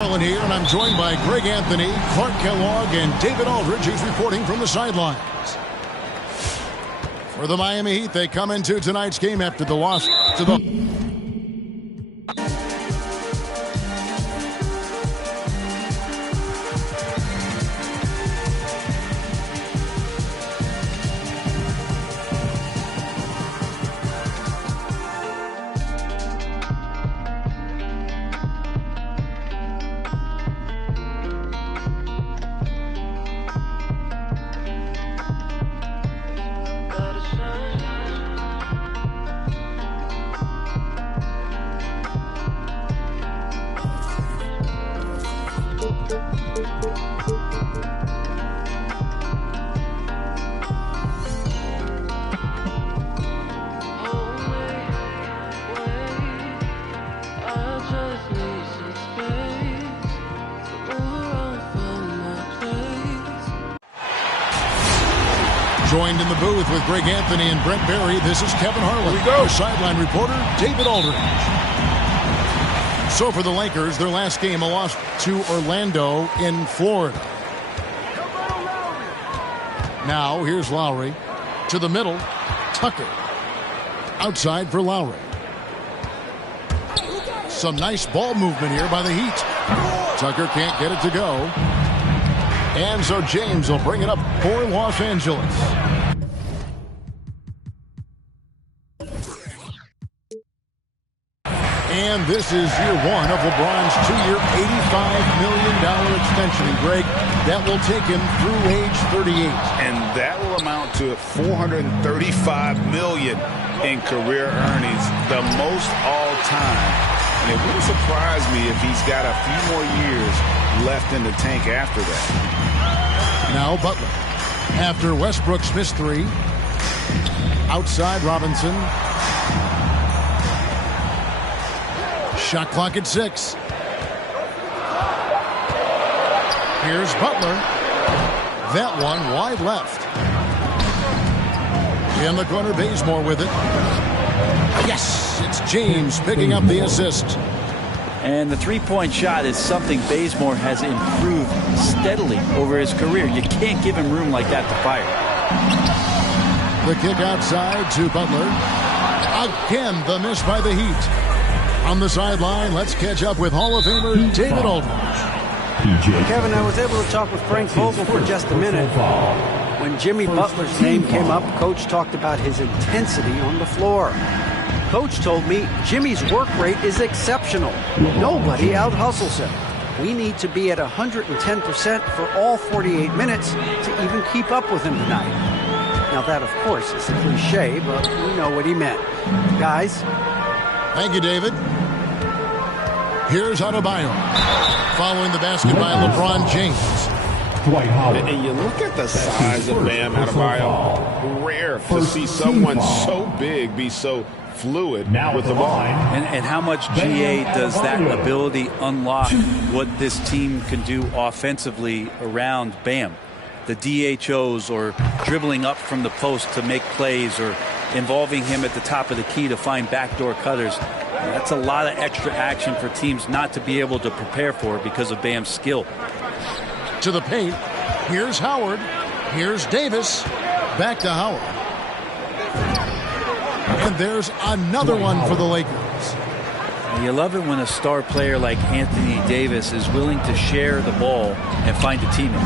Here, and I'm joined by Greg Anthony, Clark Kellogg, and David Aldridge, who's reporting from the sidelines. For the Miami Heat, they come into tonight's game after the loss to the... Joined in the booth with Greg Anthony and Brent Barry, this is Kevin Harlan. Here we go. Our sideline reporter, David Aldridge. So for the Lakers, their last game, a loss to Orlando in Florida. Now, here's Lowry. To the middle, Tucker. Outside for Lowry. Some nice ball movement here by the Heat. Tucker can't get it to go. And so James will bring it up for Los Angeles. And this is year one of LeBron's two-year, $85 million extension. And Greg, that will take him through age 38. And that will amount to $435 million in career earnings, the most all time. And it wouldn't surprise me if he's got a few more years left in the tank after that. Now Butler. After Westbrook's missed three. Outside Robinson. Shot clock at 6. Here's Butler. That one wide left. In the corner, Bazemore with it. Yes, it's James picking up the assist. And the three-point shot is something Bazemore has improved steadily over his career. You can't give him room like that to fire. The kick outside to Butler. Again, the miss by the Heat. On the sideline, let's catch up with Hall of Famer David Aldridge. Kevin, I was able to talk with Frank Vogel for just a minute. When Jimmy Butler's name came up, Coach talked about his intensity on the floor. Coach told me Jimmy's work rate is exceptional. Nobody out-hustles him. We need to be at 110% for all 48 minutes to even keep up with him tonight. Now that, of course, is a cliche, but we know what he meant. Guys. Thank you, David. Here's Adebayo. Following the basket by LeBron James. Dwight Howard. And you look at the size of Bam Adebayo. Rare to see someone so big be so fluid with the ball. And how much GA does that ability unlock what this team can do offensively around Bam? The DHOs or dribbling up from the post to make plays or involving him at the top of the key to find backdoor cutters. That's a lot of extra action for teams not to be able to prepare for because of Bam's skill. To the paint. Here's Howard. Here's Davis. Back to Howard. And there's another one for the Lakers. You love it when a star player like Anthony Davis is willing to share the ball and find a teammate.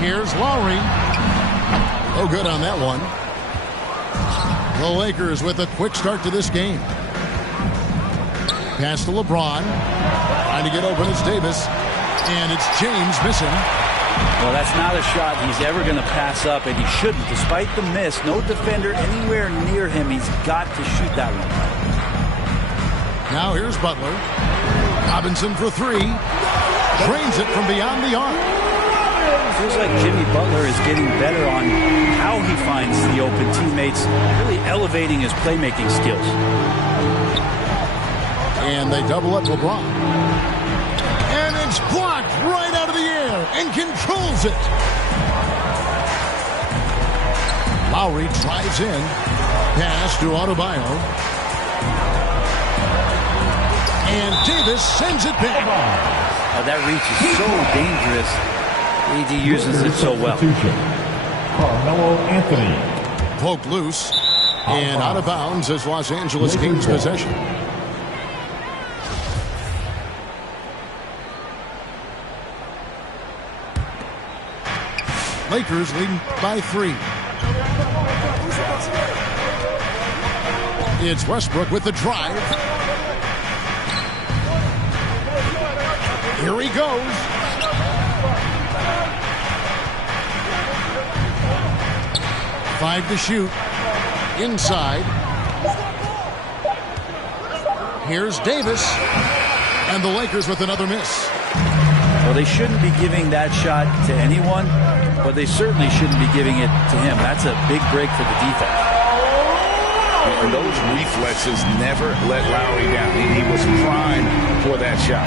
Here's Lowry. Oh, good on that one. The Lakers with a quick start to this game. Pass to LeBron. Trying to get open, it's Davis. And it's James missing. Well, that's not a shot he's ever going to pass up, and he shouldn't. Despite the miss, no defender anywhere near him. He's got to shoot that one. Now here's Butler. Robinson for three. Drains it from beyond the arc. Feels like Jimmy Butler is getting better on how he finds the open teammates, really elevating his playmaking skills. And they double up LeBron. And it's blocked right out of the air and controls it. Lowry drives in. Pass to Adebayo. And Davis sends it back. That reach is so dangerous. AD uses it so well. Carmelo Anthony. Poked loose. And out of bounds as Los Angeles gains possession. Lakers leading by 3. It's Westbrook with the drive. Here he goes. Five to shoot. Inside. Here's Davis. And the Lakers with another miss. Well, they shouldn't be giving that shot to anyone, but they certainly shouldn't be giving it to him. That's a big break for the defense. And those reflexes never let Lowry down. He was primed for that shot.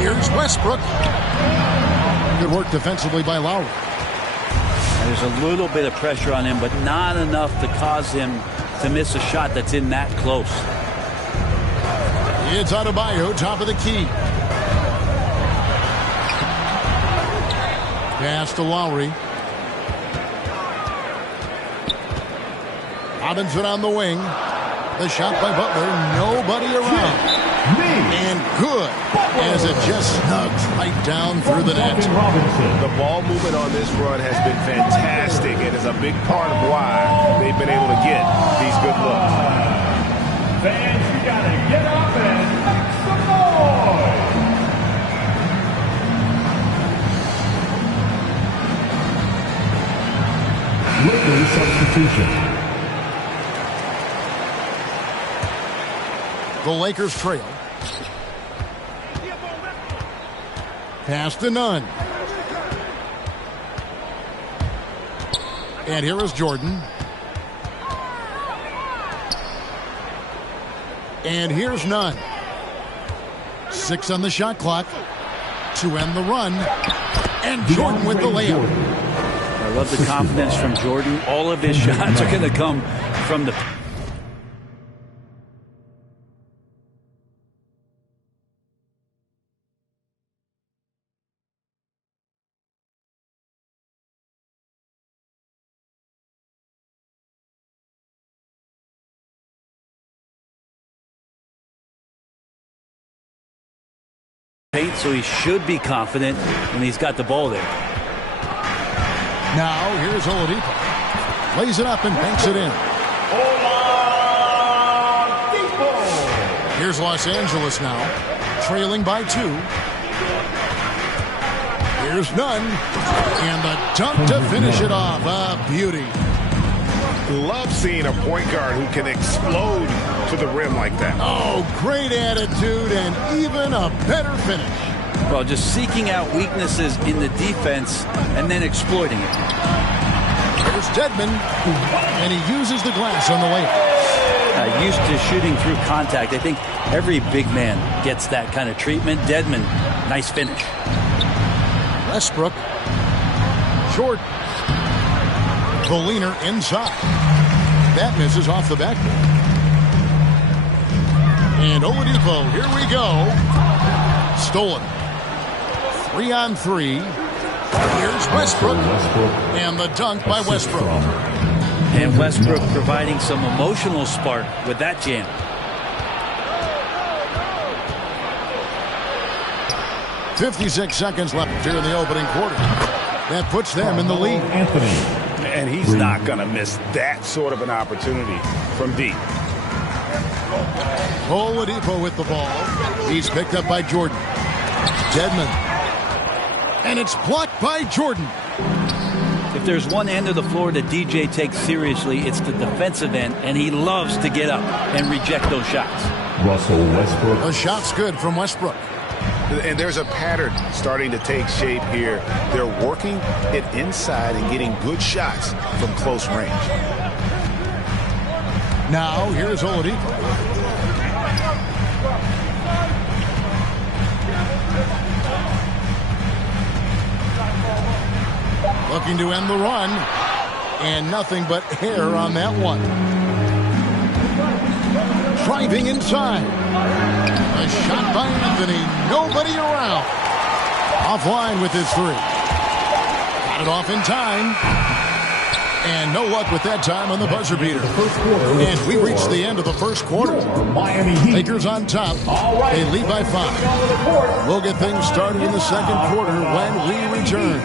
Here's Westbrook. Good work defensively by Lowry. There's a little bit of pressure on him, but not enough to cause him to miss a shot that's in that close. It's Adebayo, top of the key. Pass to Lowry. Robinson on the wing. The shot by Butler. Nobody around. And good. As it just snugs right down through the net. The ball movement on this run has been fantastic and is a big part of why they've been able to get these good looks. Fans, you gotta get up and make some noise. Lakers substitution. The Lakers trail. Pass to Nunn. And here is Jordan. And here's Nunn. 6 on the shot clock to end the run. And Jordan with the layup. I love the confidence from Jordan. All of his shots are going to come from the... paint, so he should be confident when he's got the ball there. Now here's Oladipo. Lays it up and banks it in. Here's Los Angeles now, trailing by 2. Here's Nunn. And the dunk to finish it off. A beauty. Love seeing a point guard who can explode to the rim like that. Oh, great attitude and even a better finish. Well, just seeking out weaknesses in the defense and then exploiting it. Here's Dedmon, and he uses the glass on the layup. Used to shooting through contact. I think every big man gets that kind of treatment. Dedmon, nice finish. Westbrook. Jordan. The leaner inside. That misses off the backboard. And Oladipo, here we go. Stolen. 3 on 3. Here's Westbrook. And the dunk by Westbrook. And Westbrook providing some emotional spark with that jam. .56 seconds left here in the opening quarter. That puts them in the lead. Anthony. And he's not going to miss that sort of an opportunity from deep. Oladipo with the ball. He's picked up by Jordan. Dedmon. And it's blocked by Jordan. If there's one end of the floor that DJ takes seriously, it's the defensive end, and he loves to get up and reject those shots. Russell Westbrook. A shot's good from Westbrook. And there's a pattern starting to take shape here. They're working it inside and getting good shots from close range. Now here's Oladipo. Looking to end the run. And nothing but air on that one. driving inside. A shot by Anthony. Nobody around. Offline with his three. Got it off in time. And no luck with that time on the buzzer beater. And we reached the end of the first quarter. Lakers on top. They lead by 5. We'll get things started in the second quarter when we return.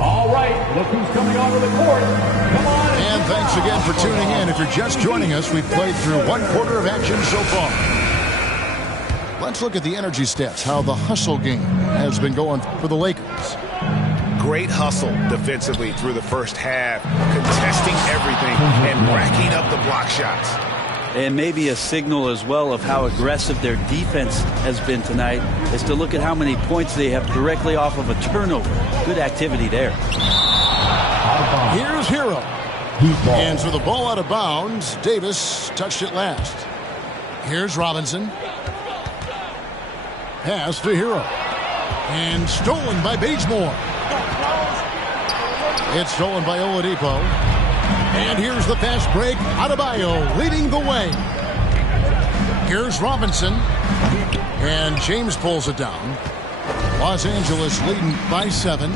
All right, look who's coming onto the court. Come on. And thanks again for tuning in. If you're just joining us, we've played through one quarter of action so far. Let's look at the energy stats, how the hustle game has been going for the Lakers. Great hustle defensively through the first half, contesting everything and racking up the block shots. And maybe a signal as well of how aggressive their defense has been tonight is to look at how many points they have directly off of a turnover. Good activity there. Here's Hero. And so the ball out of bounds. Davis touched it last. Here's Robinson. Pass to Hero. And stolen by Bazemore. It's stolen by Oladipo. And here's the fast break. Adebayo leading the way. Here's Robinson. And James pulls it down. Los Angeles leading by 7.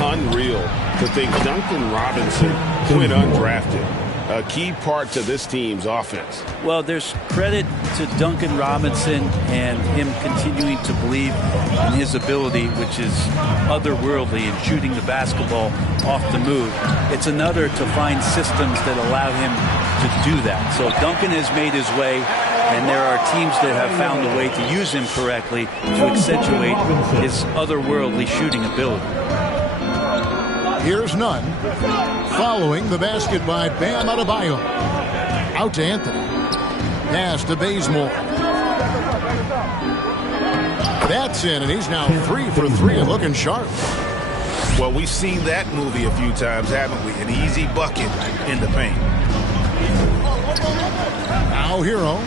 Unreal to think Duncan Robinson went undrafted. A key part to this team's offense. Well, there's credit to Duncan Robinson and him continuing to believe in his ability, which is otherworldly in shooting the basketball off the move. It's another to find systems that allow him to do that. So Duncan has made his way, and there are teams that have found a way to use him correctly to accentuate his otherworldly shooting ability. Here's Nunn. Following the basket by Bam Adebayo. Out to Anthony. Pass to Bazemore. That's in, and he's now 3 for 3 and looking sharp. Well, we've seen that movie a few times, haven't we? An easy bucket in the paint. Now Hero.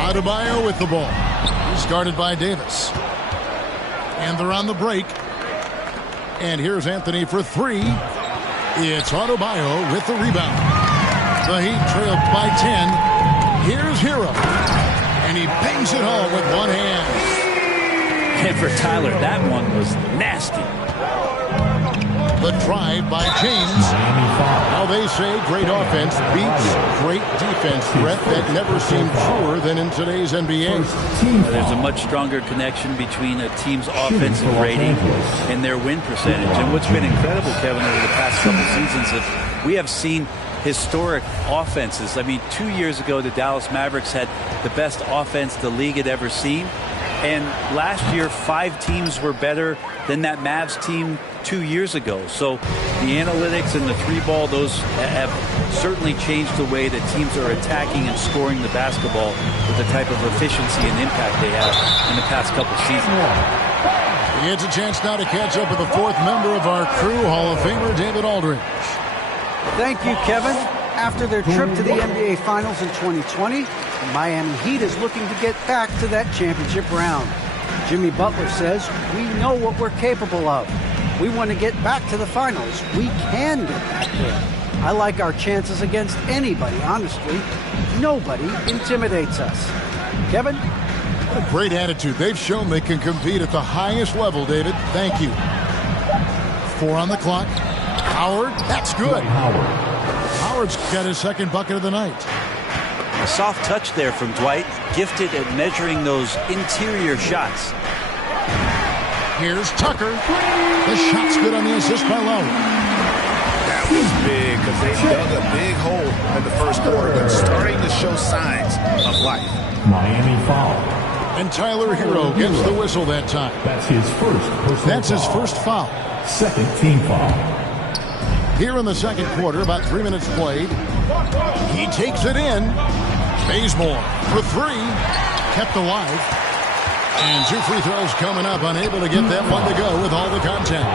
Adebayo with the ball. He's guarded by Davis. And they're on the break. And here's Anthony for 3. It's Adebayo with the rebound. The Heat trailed by 10. Here's Hero. And he bangs it home with one hand. And for Tyler, that one was nasty. The drive by James. Now they say great offense beats great defense. Brett, that never seemed truer than in today's NBA. There's a much stronger connection between a team's offensive rating and their win percentage. And what's been incredible, Kevin, over the past couple seasons is we have seen historic offenses. I mean, 2 years ago, the Dallas Mavericks had the best offense the league had ever seen. And last year, 5 teams were better than that Mavs team 2 years ago. So the analytics and the 3-ball, those have certainly changed the way that teams are attacking and scoring the basketball with the type of efficiency and impact they have in the past couple seasons. It's a chance now to catch up with the 4th member of our crew, Hall of Famer David Aldridge. Thank you, Kevin. After their trip to the NBA Finals in 2020, the Miami Heat is looking to get back to that championship round. Jimmy Butler says, we know what we're capable of. We want to get back to the finals. We can get back there. I like our chances against anybody, honestly. Nobody intimidates us. Kevin? What a great attitude. They've shown they can compete at the highest level, David. Thank you. 4 on the clock. Howard, that's good. Howard's got his 2nd bucket of the night. A soft touch there from Dwight, gifted at measuring those interior shots. Here's Tucker. The shot's good on the assist by Lowry. That was big because they dug a big hole in the first quarter, but starting to show signs of life. Miami foul. And Tyler Hero gets the whistle that time. That's his first personal That's his foul. first foul. 2nd team foul. Here in the second quarter, about 3 minutes played. He takes it in. Bazemore for 3. Kept alive. And 2 free throws coming up. Unable to get that one to go with all the contact.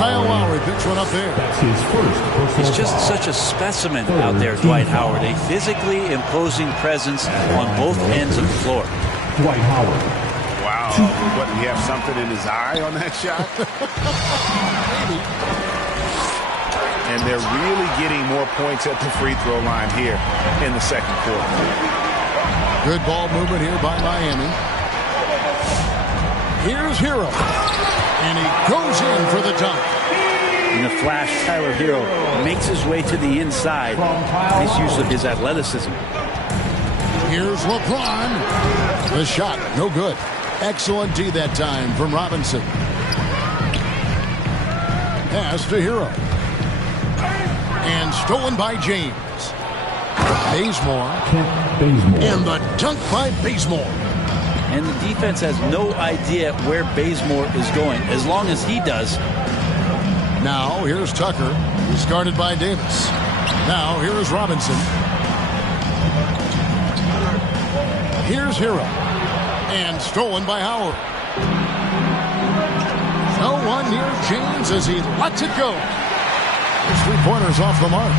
Kyle Lowry picks one up there. That's his first personal He's just foul. such a specimen out there, Dwight Howard. A physically imposing presence on both ends of the floor. Dwight Howard. Wow, What, did he have something in his eye on that shot? Maybe. And they're really getting more points at the free throw line here in the second quarter. Good ball movement here by Miami. Here's Hero. And he goes in for the dunk. In a flash, Tyler Hero makes his way to the inside. Nice use of his athleticism. Here's LeBron. The shot, no good. Excellent D that time from Robinson. Pass to Hero. And stolen by James. Bazemore. And the dunk by Bazemore. And the defense has no idea where Bazemore is going, as long as he does. Now, here's Tucker, who's guarded by Davis. Now, here's Robinson. Here's Hero. And stolen by Howard. No one near James as he lets it go. His three-pointers off the mark.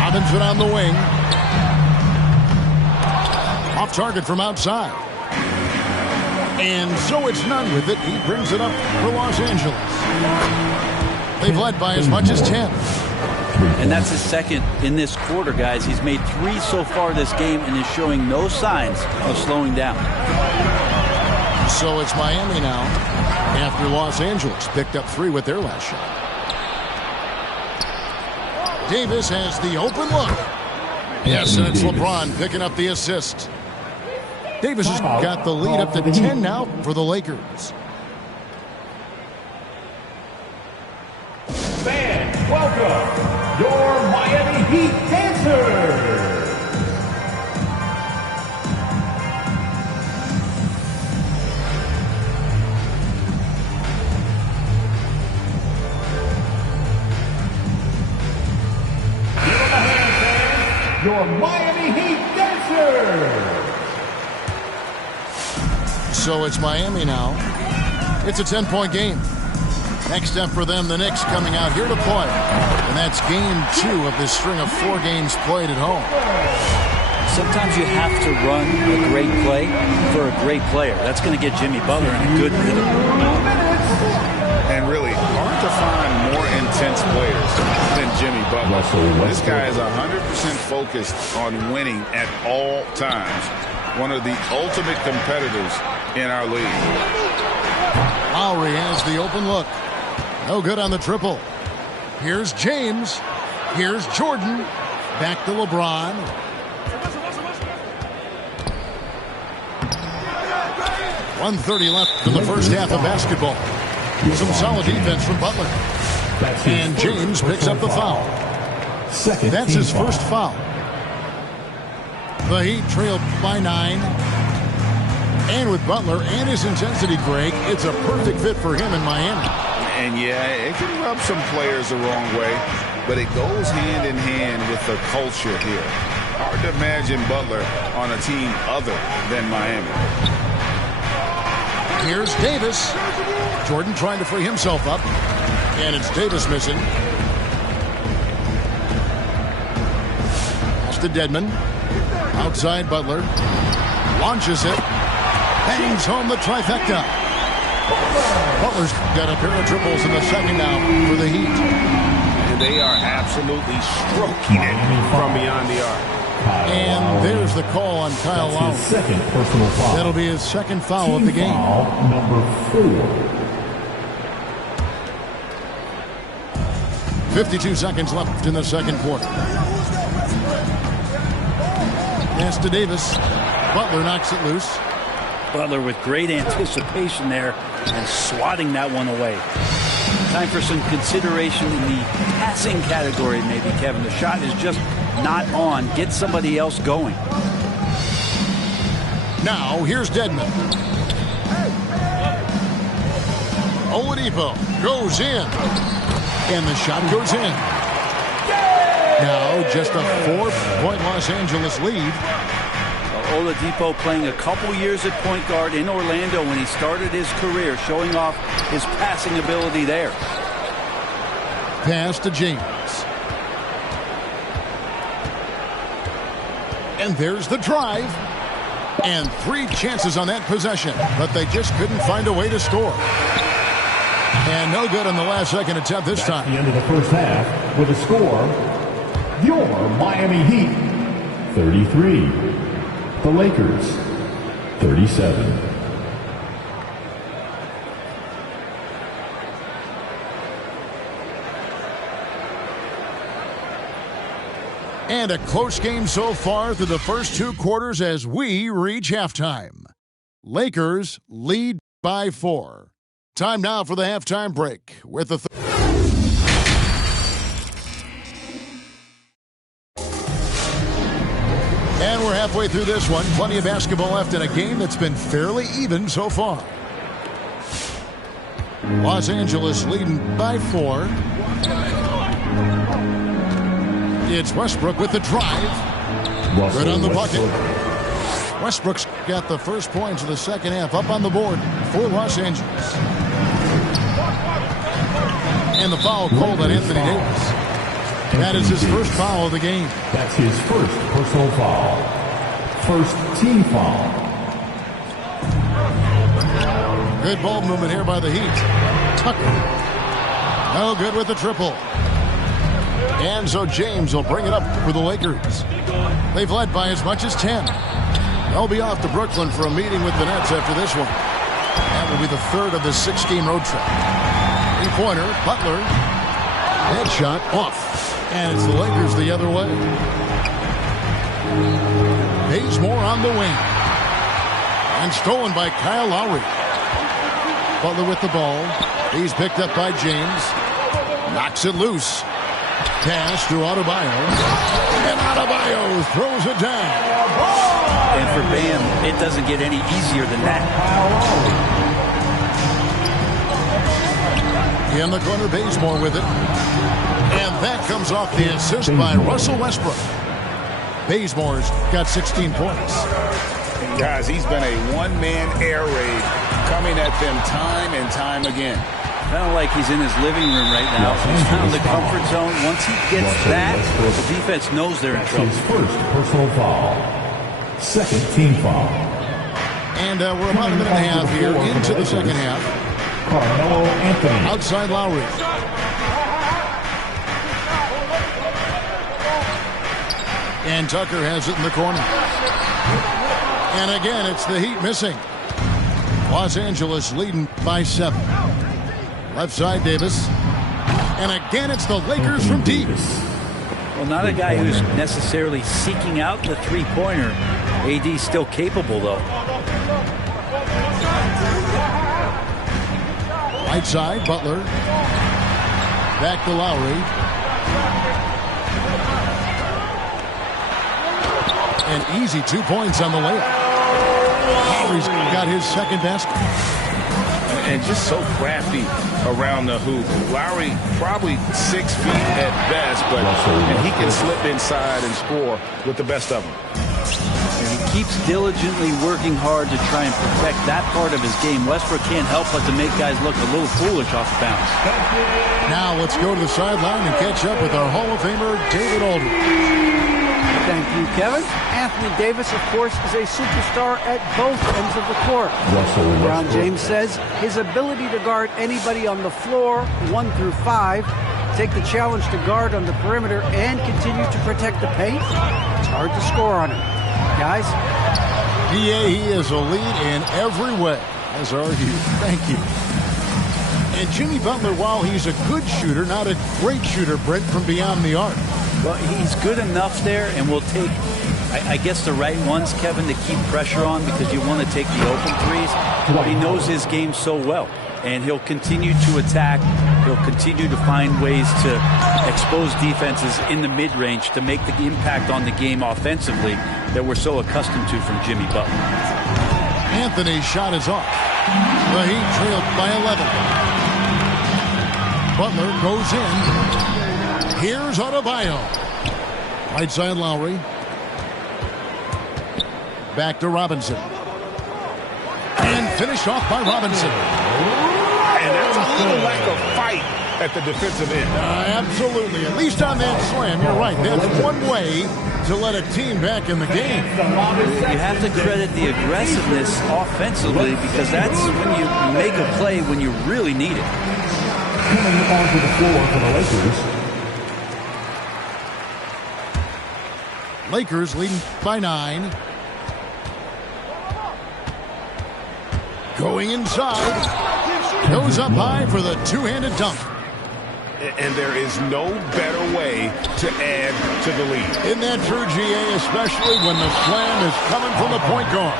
Robinson on the wing. Off target from outside. And so it's none with it. He brings it up for Los Angeles. They've led by as much as 10. And that's his second in this quarter, guys. He's made 3 so far this game and is showing no signs of slowing down. So it's Miami now after Los Angeles picked up 3 with their last shot. Davis has the open look. Yes, and it's LeBron picking up the assist. Davis has got the lead up to 10 now for the Lakers. Fans, welcome your Miami Heat dancers. Give them a hand, fans. Your Miami Heat dancers. So it's Miami now. It's a 10-point game. Next up for them, the Knicks coming out here to play. And that's game 2 of this string of 4 games played at home. Sometimes you have to run a great play for a great player. That's going to get Jimmy Butler in a good rhythm. And really, hard to find more intense players than Jimmy Butler. This guy is 100% focused on winning at all times. One of the ultimate competitors in our league. Lowry has the open look. No good on the triple. Here's James. Here's Jordan. Back to LeBron. .130 left in the first half of basketball. Some solid defense from Butler. And James picks up the foul. That's his first foul. The Heat trailed by 9. And with Butler and his intensity, Greg, it's a perfect fit for him in Miami. And yeah, it can rub some players the wrong way, but it goes hand in hand with the culture here. Hard to imagine Butler on a team other than Miami. Here's Davis. Jordan trying to free himself up. And it's Davis missing. Pass to Dedmon. Outside Butler. Launches it. Bangs home the trifecta. Butler's got a pair of triples in the second now for the Heat. And they are absolutely stroking it from beyond the arc. And there's the call on Kyle Lowry. Second personal foul. That'll be his second foul of the game. Foul number 4. 52 seconds left in the second quarter. Pass to Davis. Butler knocks it loose. Butler with great anticipation there and swatting that one away. Time for some consideration in the passing category, maybe, Kevin. The shot is just not on. Get somebody else going. Now, here's Dedmon. Oladipo goes in. And the shot goes in. Now, just a 4-point Los Angeles lead. Oladipo playing a couple years at point guard in Orlando when he started his career, showing off his passing ability there. Pass to James. And there's the drive. And 3 chances on that possession, but they just couldn't find a way to score. And no good on the last second attempt this time. At the end of the first half with a score, your Miami Heat 33, the Lakers 37. And a close game so far through the first 2 quarters as we reach halftime. Lakers lead by 4. Time now for the halftime break with the and we're halfway through this one. Plenty of basketball left in a game that's been fairly even so far. Los Angeles leading by 4. It's Westbrook with the drive. Good on the bucket. Westbrook's got the first points of the second half up on the board for Los Angeles. And the foul called on Anthony Davis. That is his first foul of the game. That's his first personal foul. First team foul. Good ball movement here by the Heat. Tucker. No good with the triple. And so James will bring it up for the Lakers. They've led by as much as 10. They'll be off to Brooklyn for a meeting with the Nets after this one. That will be the 3rd of the 6-game road trip. 3-pointer, Butler. Headshot off. And it's the Lakers the other way. Bazemore on the wing. And stolen by Kyle Lowry. Butler with the ball. He's picked up by James. Knocks it loose. Pass to Adebayo. And Adebayo throws it down. And for Bam, it doesn't get any easier than that. In the corner, Bazemore with it. And that comes off the assist by Russell Westbrook. Bazemore's got 16 points. Guys, he's been a one-man air raid coming at them time and time again. Kind of like he's in his living room right now. He's kind of the comfort zone. Once he gets that, the defense knows they're in trouble. His first personal foul. Second team foul. And we're about a minute and a half here into the second half. Carmelo Anthony. Outside Lowry. And Tucker has it in the corner. And again, it's the Heat missing. Los Angeles leading by 7. Left side, Davis. And again, it's the Lakers from deep. Well, not a guy who's necessarily seeking out the three-pointer. AD's still capable, though. Right side, Butler. Back to Lowry. An easy 2 points on the layup. Lowry's got his second basket. And just so crafty around the hoop. Lowry probably 6 feet at best, but and he can slip inside and score with the best of them. And he keeps diligently working hard to try and protect that part of his game. Westbrook can't help but to make guys look a little foolish off the bounce. Now let's go to the sideline and catch up with our Hall of Famer, David Aldridge. Thank you, Kevin. Anthony Davis, of course, is a superstar at both ends of the court. LeBron James says his ability to guard anybody on the floor, 1 through 5, take the challenge to guard on the perimeter, and continue to protect the paint, it's hard to score on him. Guys? PA, he is a lead in every way, as are you. Thank you. And Jimmy Butler, while he's a good shooter, not a great shooter, Brent, from beyond the arc. Well, he's good enough there, and will take, I guess, the right ones, Kevin, to keep pressure on because you want to take the open threes. But he knows his game so well, and he'll continue to attack. He'll continue to find ways to expose defenses in the mid-range to make the impact on the game offensively that we're so accustomed to from Jimmy Butler. Anthony's shot is off. The Heat trailed by 11. Butler goes in. Here's Adebayo. Right side Lowry. Back to Robinson. And finished off by Robinson. And there's a little lack of fight at the defensive end. Absolutely. At least on that slam, you're right. That's one way to let a team back in the game. You have to credit the aggressiveness offensively because that's when you make a play when you really need it. Coming onto the floor for the Lakers. Lakers leading by 9. Going inside. Goes up high for the two-handed dunk. And there is no better way to add to the lead. Isn't that true, GA, especially when the slam is coming from the point guard?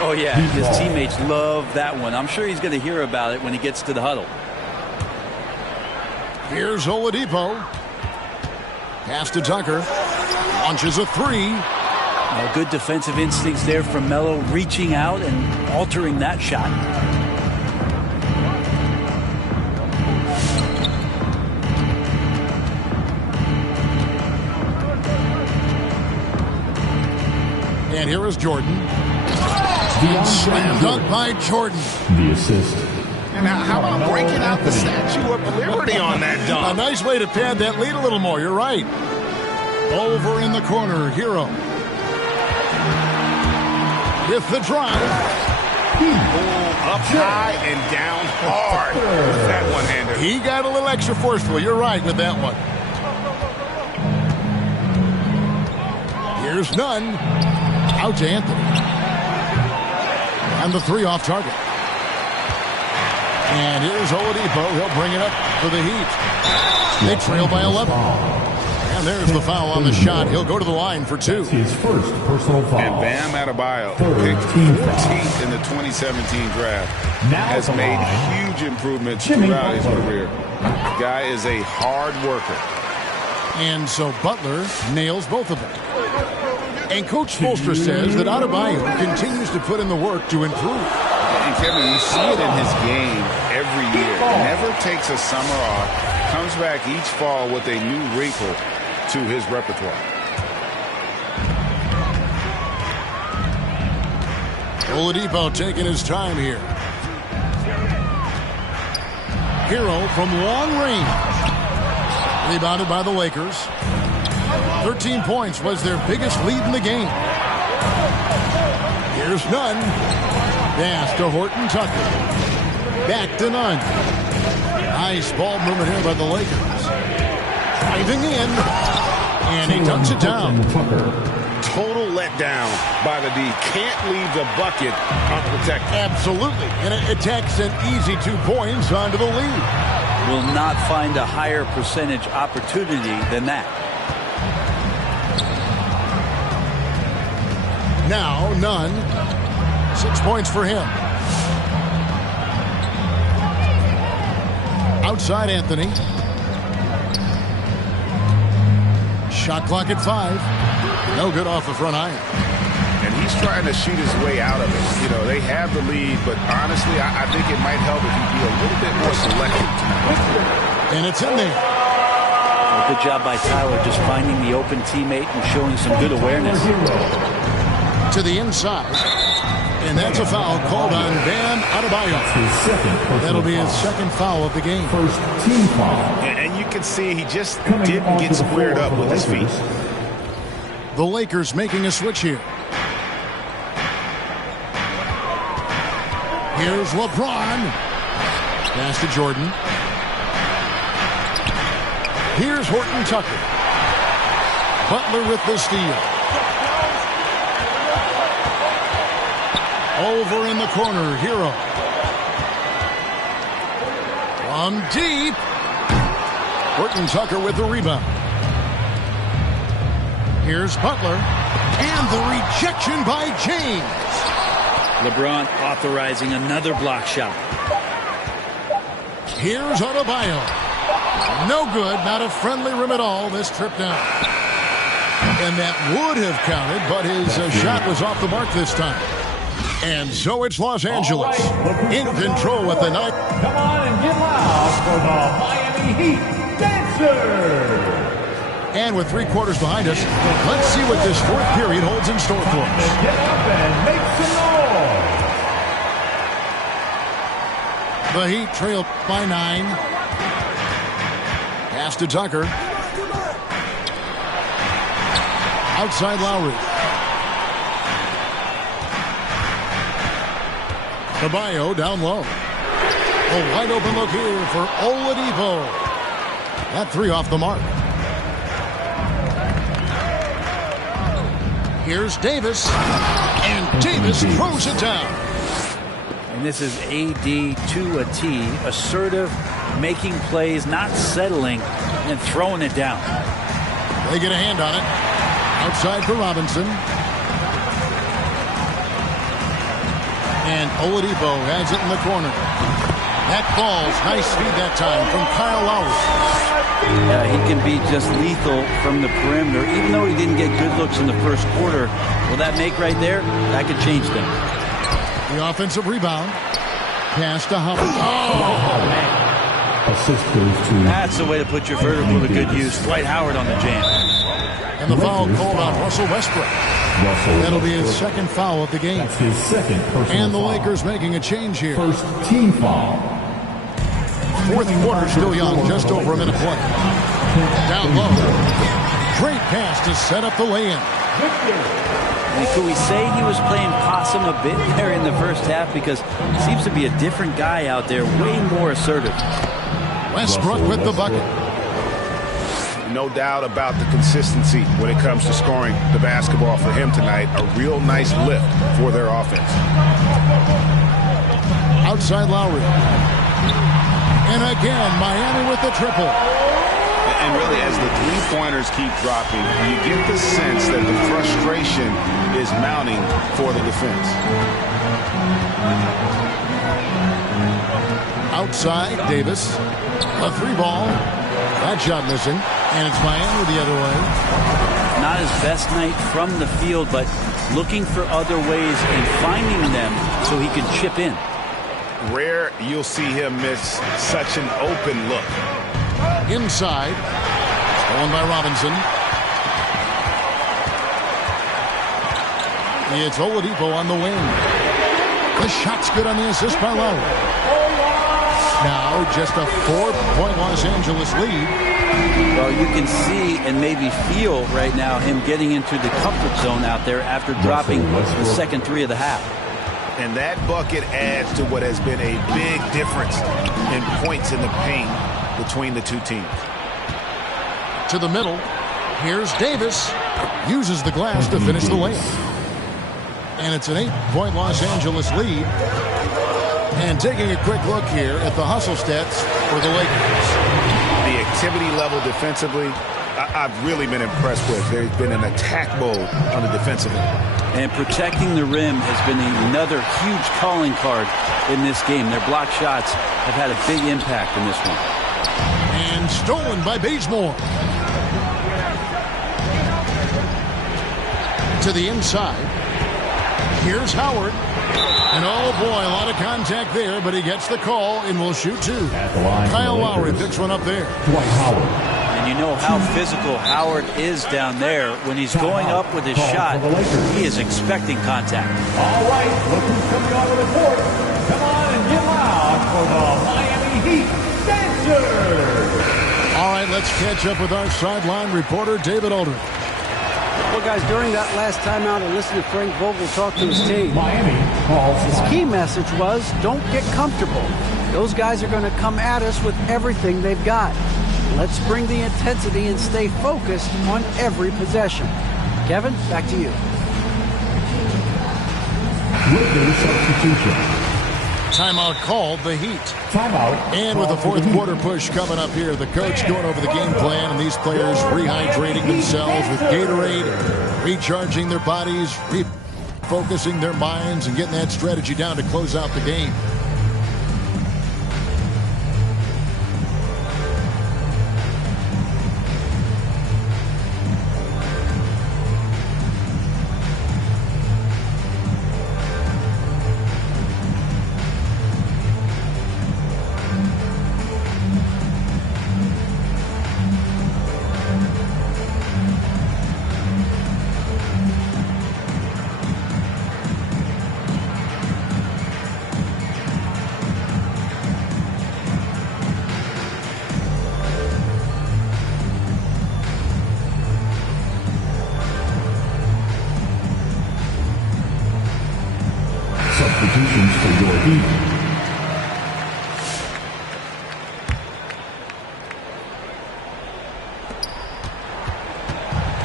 Oh, yeah. His teammates love that one. I'm sure he's going to hear about it when he gets to the huddle. Here's Oladipo. Pass to Tucker. Launches a 3. Good defensive instincts there from Melo, reaching out and altering that shot. And here is Jordan. Slam dunk by Jordan. The assist. And how about breaking out the Statue of Liberty on that dunk? A nice way to pad that lead a little more. You're right. Over in the corner, Hero. With the drive. Up high and down hard with that one-hander. He got a little extra forceful. You're right with that one. Here's Nunn. Out to Anthony. And the 3 off target. And here's Oladipo. He'll bring it up for the Heat. They trail by 11. And there's the foul on the shot. He'll go to the line for 2. His first personal foul. And Bam Adebayo, picked 14th in the 2017 draft, has made huge improvements throughout his career. Guy is a hard worker. And so Butler nails both of them. And Coach Spoelstra says that Adebayo continues to put in the work to improve. And Kevin, you see it in his game every year. Never takes a summer off. Comes back each fall with a new wrinkle to his repertoire. Oladipo taking his time here. Hero from long range. Rebounded by the Lakers. 13 points was their biggest lead in the game. Here's Nunn. Pass to Horton Tucker. Back to Nunn. Nice ball movement here by the Lakers. Driving in. And he dunks it down. Total letdown by the D. Can't leave the bucket unprotected. Absolutely. And it takes an easy 2 points onto the lead. Will not find a higher percentage opportunity than that. Now, Nunn. 6 points for him. Outside Anthony. Shot clock at 5. No good off the front iron. And he's trying to shoot his way out of it. You know, they have the lead, but honestly, I think it might help if he be a little bit more selective tonight. And it's in there. Well, good job by Tyler just finding the open teammate and showing some good awareness. To the inside. And that's a foul called on Bam Adebayo. That'll be his second foul of the game. First team foul. And you can see he just didn't get squared up with his feet. The Lakers making a switch here. Here's LeBron. Pass to Jordan. Here's Horton Tucker. Butler with the steal. Over in the corner, Hero. From deep. Horton Tucker with the rebound. Here's Butler. And the rejection by James. LeBron authorizing another block shot. Here's Adebayo. No good. Not a friendly rim at all this trip down. And that would have counted, but his shot was off the mark this time. And so it's Los Angeles in control with the night. Come on and get loud for the Miami Heat Dancers. And with 3 quarters behind us, let's see what this fourth period holds in store for us. Get up and make some noise. The Heat trail by 9. Pass to Tucker. Outside Lowry. Caballo down low. A wide open look here for Oladipo. That three off the mark. Here's Davis. And Davis throws it down. And this is AD to a T. Assertive, making plays, not settling, and throwing it down. They get a hand on it. Outside for Robinson. And Oladipo has it in the corner. That falls. Nice feed that time from Kyle Lowry. Yeah, he can be just lethal from the perimeter. Even though he didn't get good looks in the first quarter, will that make right there? That could change things. The offensive rebound. Pass to Howard. Oh, man. Assist goes to... That's the way to put your vertical to good use. Dwight Howard on the jam. And the foul called on Russell Westbrook. That'll be his second foul of the game. That's his second personal And the foul. Lakers making a change here. First team foul. Fourth quarter still young, just over a minute play. Down low. Great pass to set up the lay-in. And could we say he was playing possum a bit there in the first half? Because he seems to be a different guy out there, way more assertive. Westbrook with the bucket. No doubt about the consistency when it comes to scoring the basketball for him tonight. A real nice lift for their offense. Outside Lowry. And again, Miami with the triple. And really, as the three-pointers keep dropping, you get the sense that the frustration is mounting for the defense. Outside, Davis. A three ball. That shot missing. And it's Miami the other way. Not his best night from the field, but looking for other ways and finding them so he can chip in. Rare you'll see him miss such an open look. Inside. Stolen by Robinson. It's Oladipo on the wing. The shot's good on the assist by Lowry. Now just a 4-point Los Angeles lead. Well, you can see and maybe feel right now him getting into the comfort zone out there after dropping the second three of the half. And that bucket adds to what has been a big difference in points in the paint between the two teams. To the middle. Here's Davis. Uses the glass to finish the layup. And it's an 8-point Los Angeles lead. And taking a quick look here at the hustle stats for the Lakers. The activity level defensively, I've really been impressed with. There's been an attack mode on the defensive end. And protecting the rim has been another huge calling card in this game. Their block shots have had a big impact in this one. And stolen by Bazemore. To the inside. Here's Howard. And oh boy, a lot of contact there, but he gets the call and will shoot two. Kyle Lowry picks one up there. Dwight Howard. And you know how physical Howard is down there. When he's going up with his shot, he is expecting contact. All right, look who's coming onto the court. Come on and get loud for the Miami Heat Dancers. All right, let's catch up with our sideline reporter, David Aldridge. Well, guys, during that last timeout, I listened to Frank Vogel talk to his team. Miami calls His key message was, don't get comfortable. Those guys are going to come at us with everything they've got. Let's bring the intensity and stay focused on every possession. Kevin, back to you. with their substitution. Timeout called, the Heat. Timeout. And with the fourth quarter push coming up here, the coach going over the game plan, and these players rehydrating themselves with Gatorade, recharging their bodies, refocusing their minds, and getting that strategy down to close out the game.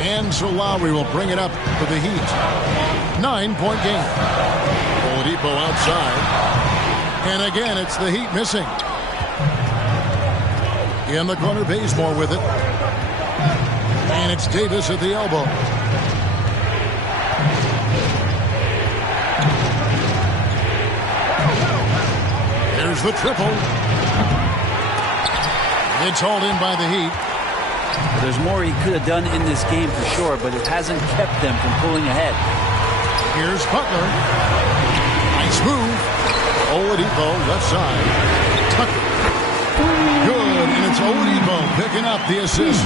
And so Lowry will bring it up for the Heat. 9-point game. Oladipo outside. And again, it's the Heat missing. In the corner, Bazemore with it. And it's Davis at the elbow. There's the triple. It's hauled in by the Heat. There's more he could have done in this game for sure, but it hasn't kept them from pulling ahead. Here's Butler. Nice move. Oladipo left side. Tucker. Good, and it's Oladipo picking up the assist.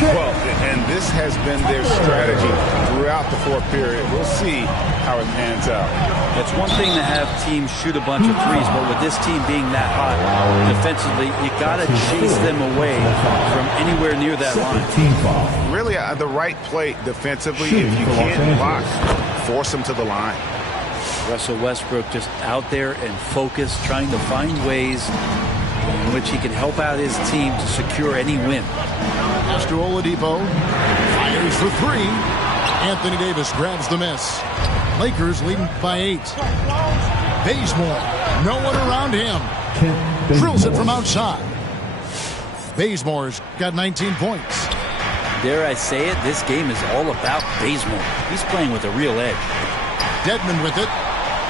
Well, and this has been their strategy throughout the fourth period. We'll see how it pans out. It's one thing to have teams shoot a bunch of threes, but with this team being that hot defensively, you got to chase them away from anywhere near that line. Really, the right play defensively. If you can't block, force them to the line. Russell Westbrook just out there and focused, trying to find ways in which he can help out his team to secure any win. After Oladipo fires for three. Anthony Davis grabs the miss. Lakers leading by 8. Bazemore, no one around him. Drills it from outside. Bazemore's got 19 points. Dare I say it, this game is all about Bazemore. He's playing with a real edge. Dedmon with it.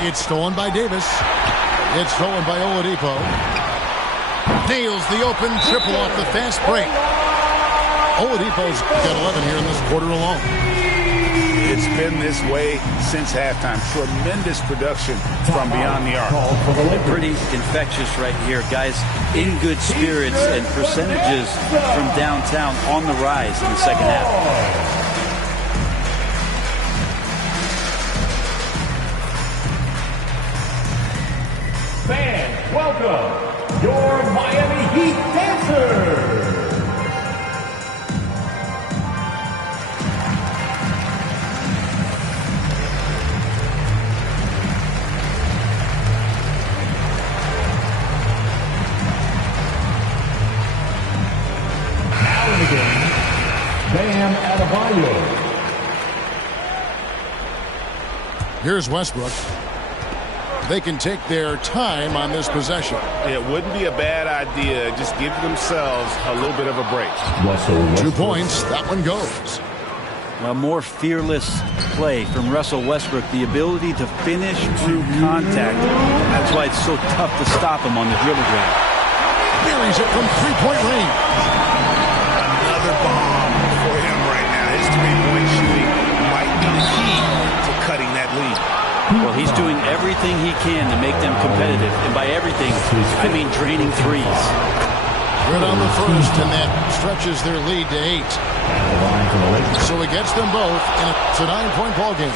It's stolen by Davis. It's stolen by Oladipo. Nails the open triple off the fast break. Oladipo's got 11 here in this quarter alone. It's been this way since halftime. Tremendous production from beyond the arc. Pretty infectious right here. Guys in good spirits and percentages from downtown on the rise in the second half. Fans, welcome your Miami Heat dancers. Now in the game, Bam Adebayo. Here's Westbrook. They can take their time on this possession. It wouldn't be a bad idea. Just give themselves a little bit of a break. 2 points. That one goes. A more fearless play from Russell Westbrook. The ability to finish through contact. That's why it's so tough to stop him on the dribble drive. Buries it from three-point range. Another bomb for him right now. His three-point shooting might be the key to cutting that lead. Well, he's doing everything he can to make them competitive. And by everything, I mean draining threes. Good on the first, and that stretches their lead to 8. So he gets them both, and it's a 9-point ball game.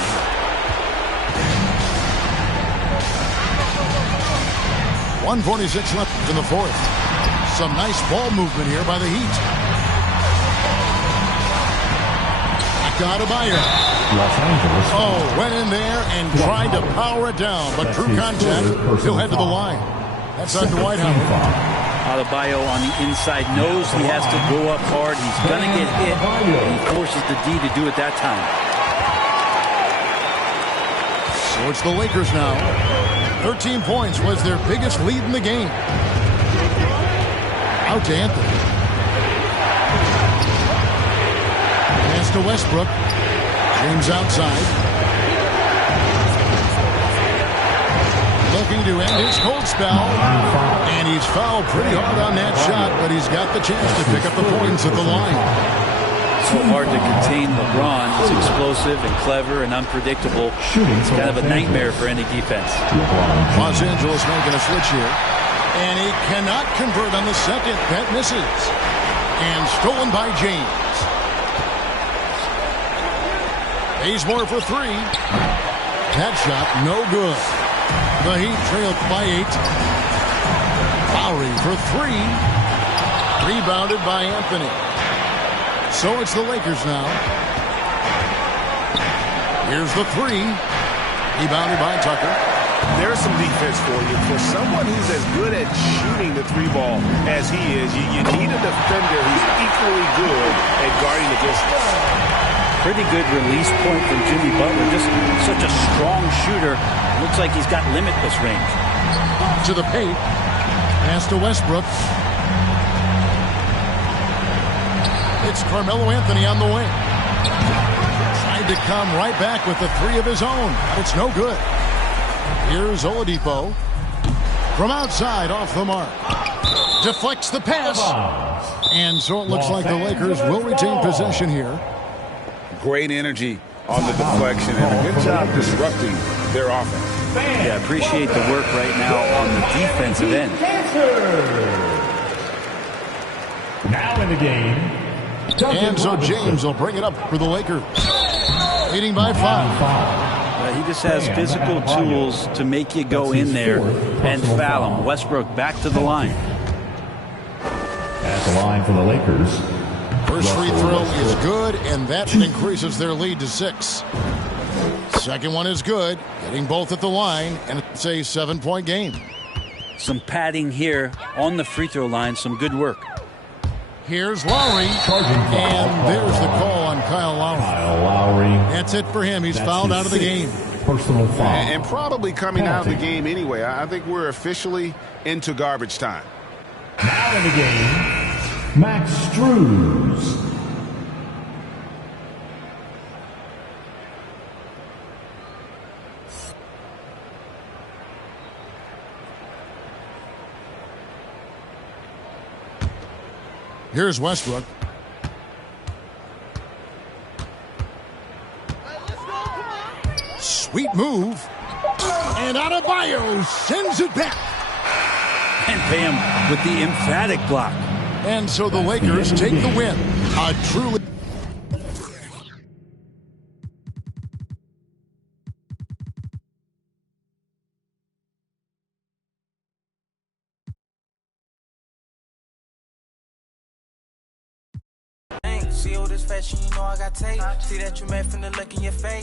.146 left in the fourth. Some nice ball movement here by the Heat. Adebayo. Oh, went in there and tried to power it down, but through contact, he'll head to the line. That's on Dwight Howard. Adebayo on the inside knows he has to go up hard. He's going to get hit. He forces the D to do it that time. So it's the Lakers now. 13 points was their biggest lead in the game. Out to Anthony. Pass to Westbrook. James outside. Looking to end his cold spell. And he's fouled pretty hard on that shot, but he's got the chance to pick up the points at the line. So hard to contain LeBron. He's explosive and clever and unpredictable. It's kind of a nightmare for any defense. Los Angeles making a switch here. And he cannot convert on the second. That misses. And stolen by James. Bazemore for 3. That shot, no good. The Heat trailed by 8. Lowry for 3. Rebounded by Anthony. So it's the Lakers now. Here's the 3. Rebounded by Tucker. There's some defense for you. For someone who's as good at shooting the 3 ball as he is, you need a defender who's equally good at guarding the distance. Pretty good release point from Jimmy Butler. Just such a strong shooter. Looks like he's got limitless range. To the paint. Pass to Westbrook. It's Carmelo Anthony on the wing. Tried to come right back with the three of his own, but it's no good. Here's Oladipo. From outside, off the mark. Deflects the pass. And so it looks like the Lakers will retain possession here. Great energy on the deflection and a good job disrupting their offense. Yeah, appreciate the work right now on the defensive end. Now in the game. And so James will bring it up for the Lakers. Leading by 5. He just has physical tools to make you go in there and foul him. Westbrook back to the line. At the line for the Lakers. First free throw is good, and that increases their lead to 6. Second one is good, getting both at the line, and it's a 7-point game. Some padding here on the free throw line. Some good work. Here's Lowry, and there's the call on Kyle Lowry. That's it for him. He's fouled out of the game. Personal foul. And probably coming out of the game anyway. I think we're officially into garbage time. Now in the game, Max Struz. Here's Westbrook. Sweet move. And Adebayo sends it back. And Bam with the emphatic block. And so the Lakers take the win. A truly... See all this fashion, you know I got tape. See that you made from the look in your face.